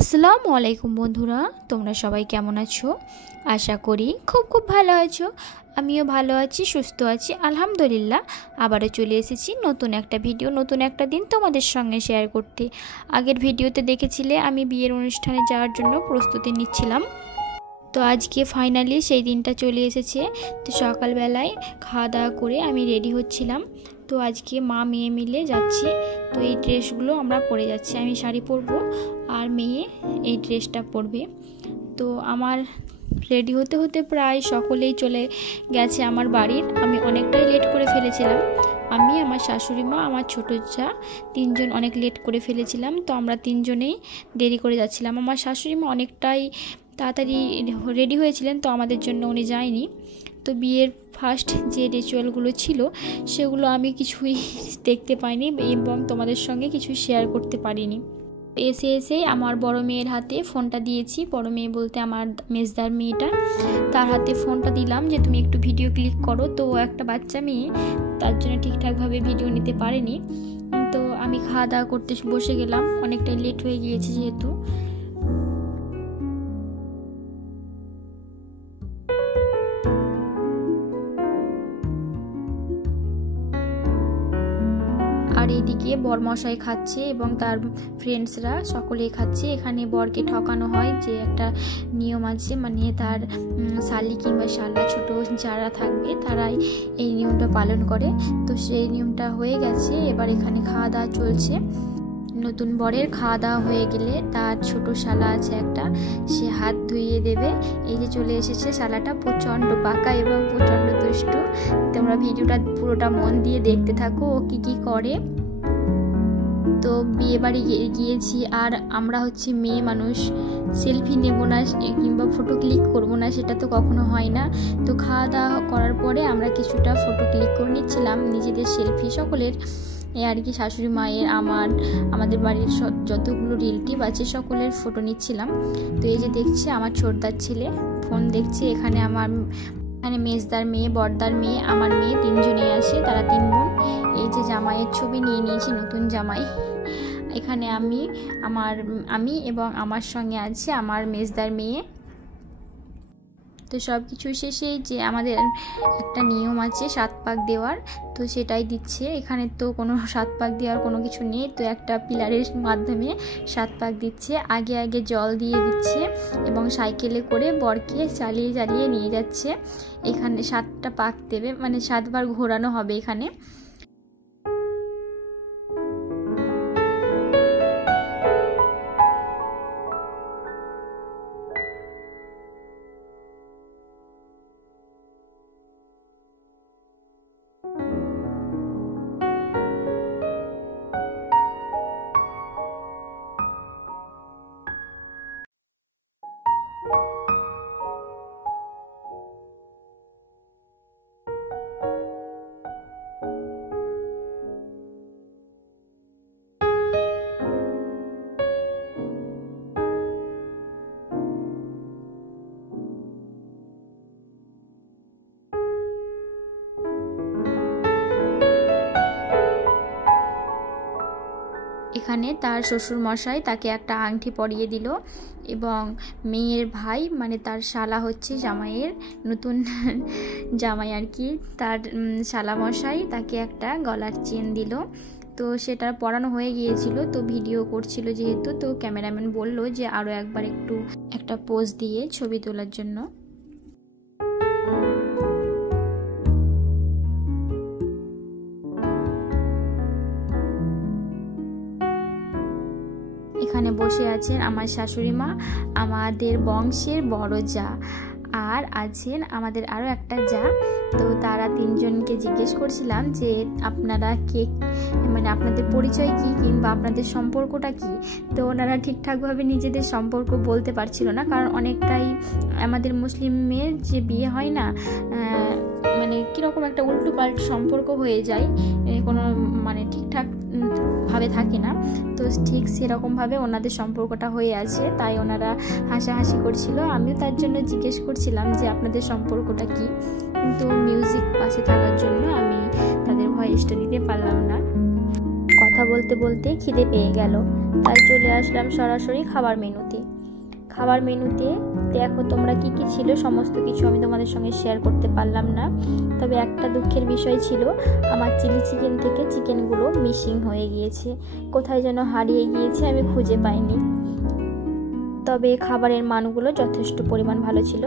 আসসালামু আলাইকুম বন্ধুরা, তোমরা সবাই কেমন আছো? আশা করি খুব ভালো আছো। আমিও ভালো আছি, সুস্থ আছি, আলহামদুলিল্লাহ। আবারও চলে এসেছি নতুন একটা ভিডিও, নতুন একটা দিন তোমাদের সঙ্গে শেয়ার করতে। আগের ভিডিওতে দেখেছিলে আমি বিয়ের অনুষ্ঠানে যাওয়ার জন্য প্রস্তুতি নিচ্ছিলাম। তো আজকে ফাইনালি সেই দিনটা চলে এসেছে। তো সকালবেলায় খাওয়া দাওয়া করে আমি রেডি হচ্ছিলাম। তো আজকে মা মেয়ে মিলে যাচ্ছি। তো এই ড্রেসগুলো আমরা পরে যাচ্ছি, আমি শাড়ি পরবো আর মেয়ে এই ড্রেসটা পরবে। তো আমার রেডি হতে হতে প্রায় সকলেই চলে গেছে আমার বাড়ির। আমি অনেকটাই লেট করে ফেলেছিলাম। আমি, আমার শাশুড়ি মা, আমার ছোটো যা, তিনজন অনেক লেট করে ফেলেছিলাম। তো আমরা তিনজনেই দেরি করে যাচ্ছিলাম। আমার শাশুড়ি মা অনেকটাই তাড়াতাড়ি রেডি হয়েছিলেন, তো আমাদের জন্য উনি যায়নি। তো বিয়ের ফার্স্ট যে রিচুয়ালগুলো ছিল সেগুলো আমি কিছুই দেখতে পাইনি এবং তোমাদের সঙ্গে কিছু শেয়ার করতে পারিনি। এসে আমার বড় মেয়ের হাতে ফোনটা দিয়েছি। বড় মেয়ে বলতে আমার মেজদার মেয়েটা, তার হাতে ফোনটা দিলাম যে তুমি একটু ভিডিও ক্লিক করো। তো একটা বাচ্চা মেয়ে, তার জন্য ঠিকঠাকভাবে ভিডিও নিতে পারেনি। তো আমি খাওয়া দাওয়া করতে বসে গেলাম, অনেকটাই লেট হয়ে গিয়েছে যেহেতু। আর এদিকে বরমশাই খাচ্ছে এবং তার ফ্রেন্ডসরা সকলেই খাচ্ছে। এখানে বরকে ঠকানো হয়, যে একটা নিয়ম আছে, মানে তার শালি কিংবা শালা ছোট যারা থাকবে তারাই এই নিয়মটা পালন করে। তো সেই নিয়মটা হয়ে গেছে, এবার এখানে খাওয়া দাওয়া চলছে। নতুন বরের খাওয়া দাওয়া হয়ে গেলে তার ছোট শালা আছে একটা, সে হাত ধুইয়ে দেবে। এই যে চলে এসেছে শালাটা, প্রচণ্ড পাকা এবং প্রচণ্ড দুষ্টু। তোমরা ভিডিওটা পুরোটা মন দিয়ে দেখতে থাকো ও কি করে। তো বিয়ে বাড়ি গিয়েছি আর আমরা হচ্ছে মেয়ে মানুষ, সেলফি নেব না কিংবা ফটো ক্লিক করব না, সেটা তো কখনো হয় না। তো খাওয়া দাওয়া করার পরে আমরা কিছুটা ফটো ক্লিক করে নিচ্ছিলাম, নিজেদের সেলফি সকলের আর কি, শাশুড়ি মায়ের, আমাদের বাড়ির যতগুলো রিলেটিভ আছে সকলের ফটো নিচ্ছিলাম। তো এই যে দেখছি আমার ছোটদার ছেলে ফোন দেখছে। এখানে মেজদার মেয়ে, বড়দার মেয়ে, আমার মেয়ে, তিনজনেই আছে, তারা তিন বোন। এই যে জামাইয়ের ছবি নিয়ে নিয়েছি, নতুন জামাই। এখানে আমি এবং আমার সঙ্গে আছে আমার মেজদার মেয়ে। তো সব কিছু শেষে যে আমাদের একটা নিয়ম আছে 7 পাক দেওয়ার, তো সেটাই দিচ্ছে। এখানে তো কোনো 7 পাক দেওয়ার কোনো কিছু নেই, তো একটা পিলারের মাধ্যমে 7 পাক দিচ্ছে। আগে জল দিয়ে দিচ্ছে এবং সাইকেলে করে বরকে চালিয়ে নিয়ে যাচ্ছে। এখানে 7টা পাক দেবে, মানে 7 বার ঘোরানো হবে এখানে। এখানে তার শ্বশুর মশাই তাকে একটা আংটি পরিয়ে দিল এবং মেয়ের ভাই, মানে তার শালা হচ্ছে জামাইয়ের নতুন জামাই আর কি, তার শালা মশাই তাকে একটা গলার চেন দিল। তো সেটা পরানো হয়ে গিয়েছিল, তো ভিডিও করছিল যেহেতু, তো ক্যামেরাম্যান বলল যে আরও একবার একটা পোজ দিয়ে ছবি তোলার জন্য। এখানে বসে আছেন আমার শাশুড়ি মা, আমাদের বংশের বড় যা, আর আছেন আমাদের আরও একটা যা। তো তারা তিনজনকে জিজ্ঞেস করছিলাম যে আপনারা কে, মানে আপনাদের পরিচয় কি কিংবা আপনাদের সম্পর্কটা কি। তো ওনারা ঠিকঠাকভাবে নিজেদের সম্পর্ক বলতে পারছিল না, কারণ অনেকটাই আমাদের মুসলিমের যে বিয়ে হয় না, মানে কীরকম একটা উল্টো পাল্ট সম্পর্ক হয়ে যায়, কোনো মানে ঠিকঠাক ভাবে থাকে না। তো ঠিক সেরকমভাবে ওনাদের সম্পর্কটা হয়ে আছে, তাই ওনারা হাসাহাসি করছিল। আমিও তার জন্য জিজ্ঞেস করছিলাম যে আপনাদের সম্পর্কটা কি, কিন্তু মিউজিক পাশে থাকার জন্য আমি তাদের ভয়েসটা দিতে পারলাম না। কথা বলতে বলতে খিদে পেয়ে গেল, তাই চলে আসলাম সরাসরি খাবার মেনুতে। খাবার মেনুতে দেখো তোমরা কি কি ছিল, সমস্ত কিছু আমি তোমাদের সঙ্গে শেয়ার করতে পারলাম না। তবে একটা দুঃখের বিষয় ছিল, আমার চিলি চিকেন থেকে চিকেনগুলো মিসিং হয়ে গিয়েছে, কোথায় যেন হারিয়ে গিয়েছে, আমি খুঁজে পাইনি। তবে খাবারের মানগুলো যথেষ্ট পরিমাণ ভালো ছিল।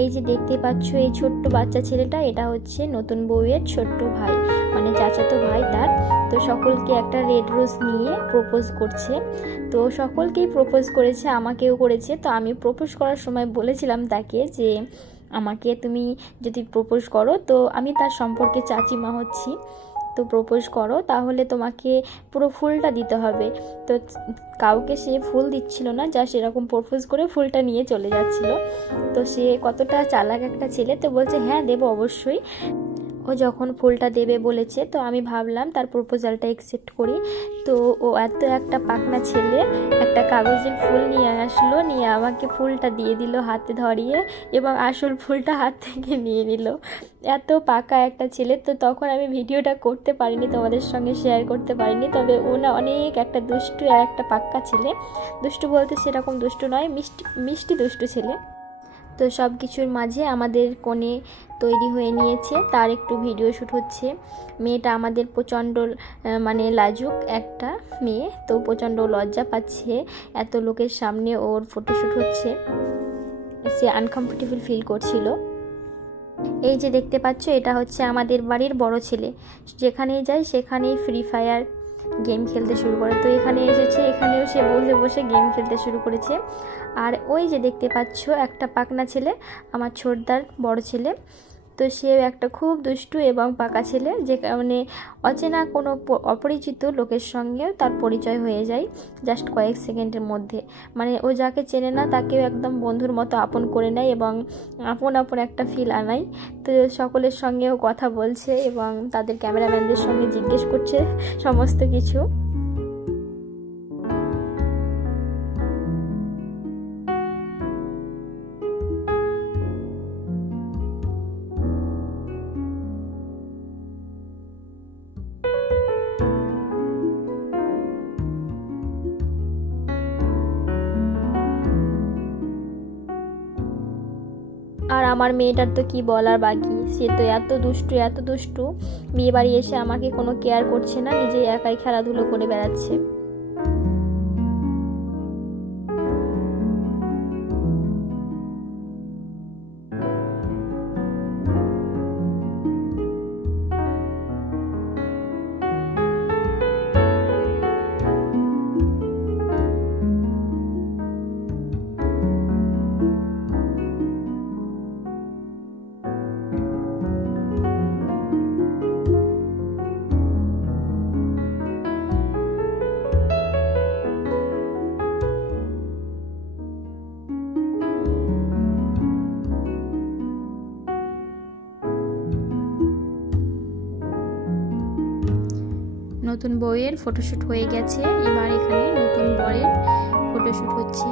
এই যে দেখতে পাচ্ছ এই ছোট্ট বাচ্চা ছেলেটা, এটা হচ্ছে নতুন বউয়ের ছোট্ট ভাই, মানে চাচাতো ভাই তার। তো সকলকে একটা রেড রোজ নিয়ে প্রপোজ করছে। তো সকলকেই প্রপোজ করেছে, আমাকেও করেছে। তো আমি প্রপোজ করার সময় বলেছিলাম তাকে যে আমাকে তুমি যদি প্রপোজ করো, তো আমি তার সম্পর্কে চাচিমা হচ্ছি, তো প্রপোজ করো তাহলে তোমাকে পুরো ফুলটা দিতে হবে। তো কাউকে সে ফুল দিচ্ছিল না, যা সেরকম প্রপোজ করে ফুলটা নিয়ে চলে যাচ্ছিল। তো সে কতটা চালাক একটা ছেলে, তো বলছে হ্যাঁ দেবো অবশ্যই। ও যখন ফুলটা দেবে বলেছে, তো আমি ভাবলাম তার প্রপোজালটা অ্যাকসেপ্ট করি। তো ও এত একটা পাকনা ছেলে, একটা কাগজের ফুল নিয়ে আসলো, নিয়ে আমাকে ফুলটা দিয়ে দিল হাতে ধরিয়ে, এবং আসল ফুলটা হাত থেকে নিয়ে নিল। এত পাকা একটা ছেলে। তো তখন আমি ভিডিওটা করতে পারিনি, তোমাদের সঙ্গে শেয়ার করতে পারিনি। তবে ও না অনেক একটা দুষ্টু আর একটা পাক্কা ছেলে। দুষ্টু বলতে সেরকম দুষ্টু নয়, মিষ্টি দুষ্টু ছেলে। তো সব কিছুর মাঝে আমাদের কোণে তৈরি হয়ে নিয়েছে, তার একটু ভিডিও শ্যুট হচ্ছে। মেয়েটা আমাদের প্রচণ্ড মানে লাজুক একটা মেয়ে, তো প্রচণ্ড লজ্জা পাচ্ছে, এত লোকের সামনে ওর ফটোশ্যুট হচ্ছে, সে আনকমফোর্টেবল ফিল করছিল। এই যে দেখতে পাচ্ছ, এটা হচ্ছে আমাদের বাড়ির বড় ছেলে, যেখানেই যায় সেখানেই ফ্রি ফায়ার গেম খেলতে শুরু করে। তো এখানে এসেছে, এখানেও সে বসে বসে গেম খেলতে শুরু করেছে। আর ওই যে দেখতে পাচ্ছ একটা পাকনা ছেলে, আমার ছোটদার বড় ছেলে, তো সেও একটা খুব দুষ্টু এবং পাকা ছেলে, যে কারণে অচেনা কোনো অপরিচিত লোকের সঙ্গেও তার পরিচয় হয়ে যায় জাস্ট কয়েক সেকেন্ডের মধ্যে। মানে ও যাকে চেনে না তাকেও একদম বন্ধুর মতো আপন করে নেয়, এবং আপন আপন একটা ফিল আনায়। তো সকলের সঙ্গেও কথা বলছে এবং তাদের ক্যামেরাম্যানদের সঙ্গে জিজ্ঞেস করছে সমস্ত কিছু। আর আমার মেয়েটার তো কি বলার বাকি, সে তো এত দুষ্টু, বিয়ে বাড়ি এসে আমাকে কোনো কেয়ার করছে না, নিজে একাই খেলাধুলো করে বেড়াচ্ছে। নতুন বউয়ের ফটোশ্যুট হয়ে গেছে, এবার এখানে নতুন বরের ফটোশ্যুট হচ্ছে।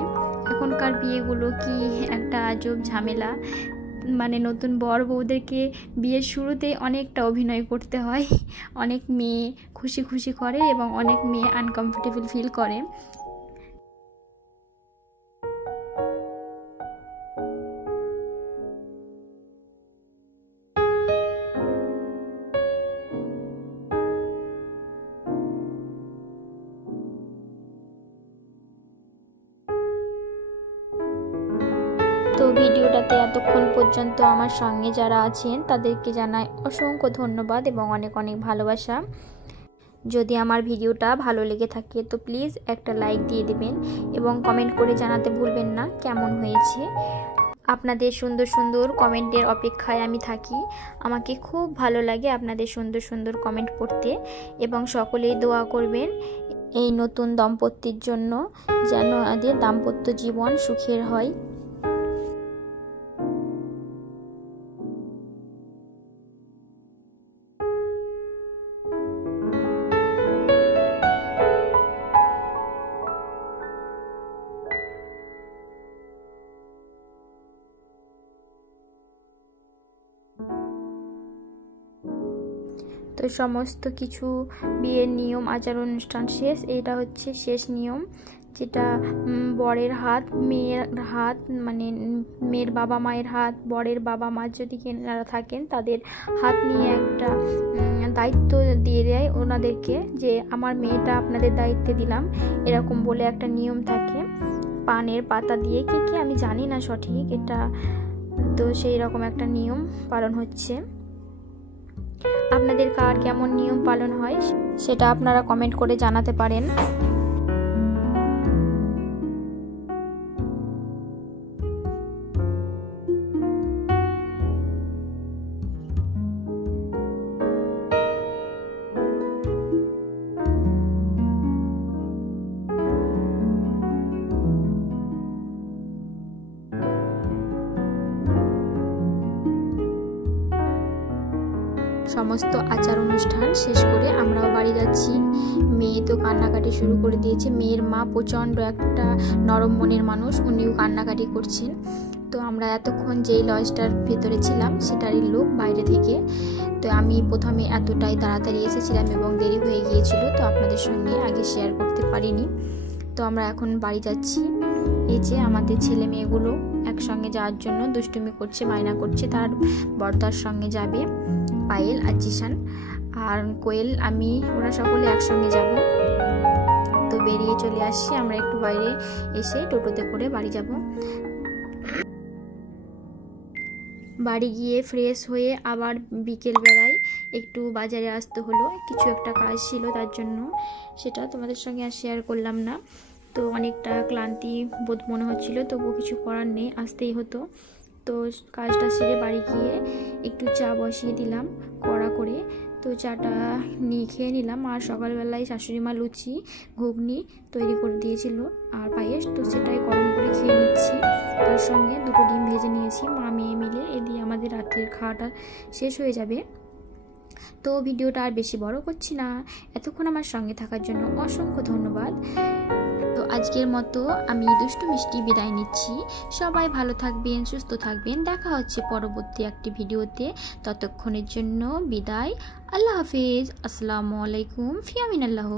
এখনকার বিয়েগুলো কি একটা আজব ঝামেলা, মানে নতুন বর বউদেরকে বিয়ের শুরুতেই অনেকটা অভিনয় করতে হয়। অনেক মেয়ে খুশি খুশি করে এবং অনেক মেয়ে আনকমফোর্টেবল ফিল করে। তো ভিডিওটাতে এতক্ষণ পর্যন্ত আমার সঙ্গে যারা আছেন তাদেরকে জানাই অসংখ্য ধন্যবাদ এবং অনেক অনেক ভালোবাসা। যদি আমার ভিডিওটা ভালো লেগে থাকে তো প্লিজ একটা লাইক দিয়ে দেবেন এবং কমেন্ট করে জানাতে ভুলবেন না কেমন হয়েছে। আপনাদের সুন্দর সুন্দর কমেন্টের অপেক্ষায় আমি থাকি। আমাকে খুব ভালো লাগে আপনাদের সুন্দর সুন্দর কমেন্ট পড়তে, এবং সকলেই দোয়া করবেন এই নতুন দম্পতির জন্য, যেন আমাদের দাম্পত্য জীবন সুখের হয়। তো সমস্ত কিছু বিয়ের নিয়ম আচার অনুষ্ঠান শেষ। এটা হচ্ছে শেষ নিয়ম, যেটা বরের হাত, মেয়ের হাত, মানে মেয়ের বাবা মায়ের হাত, বরের বাবা মা যদি কেনারা থাকেন তাদের হাত নিয়ে একটা দায়িত্ব দিয়ে দেয় ওনাদেরকে, যে আমার মেয়েটা আপনাদের দায়িত্বে দিলাম, এরকম বলে একটা নিয়ম থাকে। পানের পাতা দিয়ে কি আমি জানি না সঠিক এটা, তো সেই রকম একটা নিয়ম পালন হচ্ছে। আপনাদের কার কেমন নিয়ম পালন হয় সেটা আপনারা কমেন্ট করে জানাতে পারেন। সমস্ত আচার অনুষ্ঠান শেষ করে আমরাও বাড়ি যাচ্ছি। মেয়ে তো কান্নাকাটি শুরু করে দিয়েছে। মেয়ের মা প্রচণ্ড একটা নরম মনের মানুষ, উনিও কান্নাকাটি করছেন। তো আমরা এতক্ষণ যেই লজটার ভেতরে ছিলাম সেটারই লোক বাইরে থেকে, তো আমি প্রথমে এতটাই তাড়াতাড়ি এসেছিলাম এবং দেরি হয়ে গিয়েছিল, তো আপনাদের সঙ্গে আগে শেয়ার করতে পারিনি। তো আমরা এখন বাড়ি যাচ্ছি। এই যে আমাদের ছেলে মেয়েগুলো একসঙ্গে যাওয়ার জন্য দুষ্টুমি করছে, বায়না করছে। তার বর্দার সঙ্গে যাবে পায়েল আর জিশান আর কোয়েল, আমি, ওরা সকলে একসঙ্গে যাব। তো বেরিয়ে চলে আসছি আমরা, একটু বাইরে এসে টোটোতে করে বাড়ি যাব। বাড়ি গিয়ে ফ্রেশ হয়ে আবার বিকেল বেলায় একটু বাজারে আসতে হলো, কিছু একটা কাজ ছিল তার জন্য, সেটা তোমাদের সঙ্গে আর শেয়ার করলাম না। তো অনেকটা ক্লান্তি বোধ মনে হচ্ছিল, তবুও কিছু করার নেই, আসতেই হতো। তো কাজটা সেরে বাড়ি গিয়ে একটু চা বসিয়ে দিলাম কড়া করে, তো চাটা নিয়ে খেয়ে নিলাম। আর সকালবেলায় শাশুড়ি মা লুচি ঘুগনি তৈরি করে দিয়েছিল আর পায়েস, তো সেটাই গরম করে খেয়ে নিচ্ছি। তার সঙ্গে দুটো ডিম ভেজে নিয়েছি, মা মেয়ে মিলে। এ দিয়ে আমাদের রাত্রের খাওয়াটা শেষ হয়ে যাবে। তো ভিডিওটা আর বেশি বড় করছি না, এতক্ষণ আমার সঙ্গে থাকার জন্য অসংখ্য ধন্যবাদ। তো আজকের মতো আমি দুষ্টু মিষ্টি বিদায় নিচ্ছি। সবাই ভালো থাকবেন, সুস্থ থাকবেন, দেখা হচ্ছে পরবর্তী একটি ভিডিওতে। ততক্ষণের জন্য বিদায়, আল্লাহ হাফেজ, আসসালামু আলাইকুম, ফি আমিনাল্লাহ।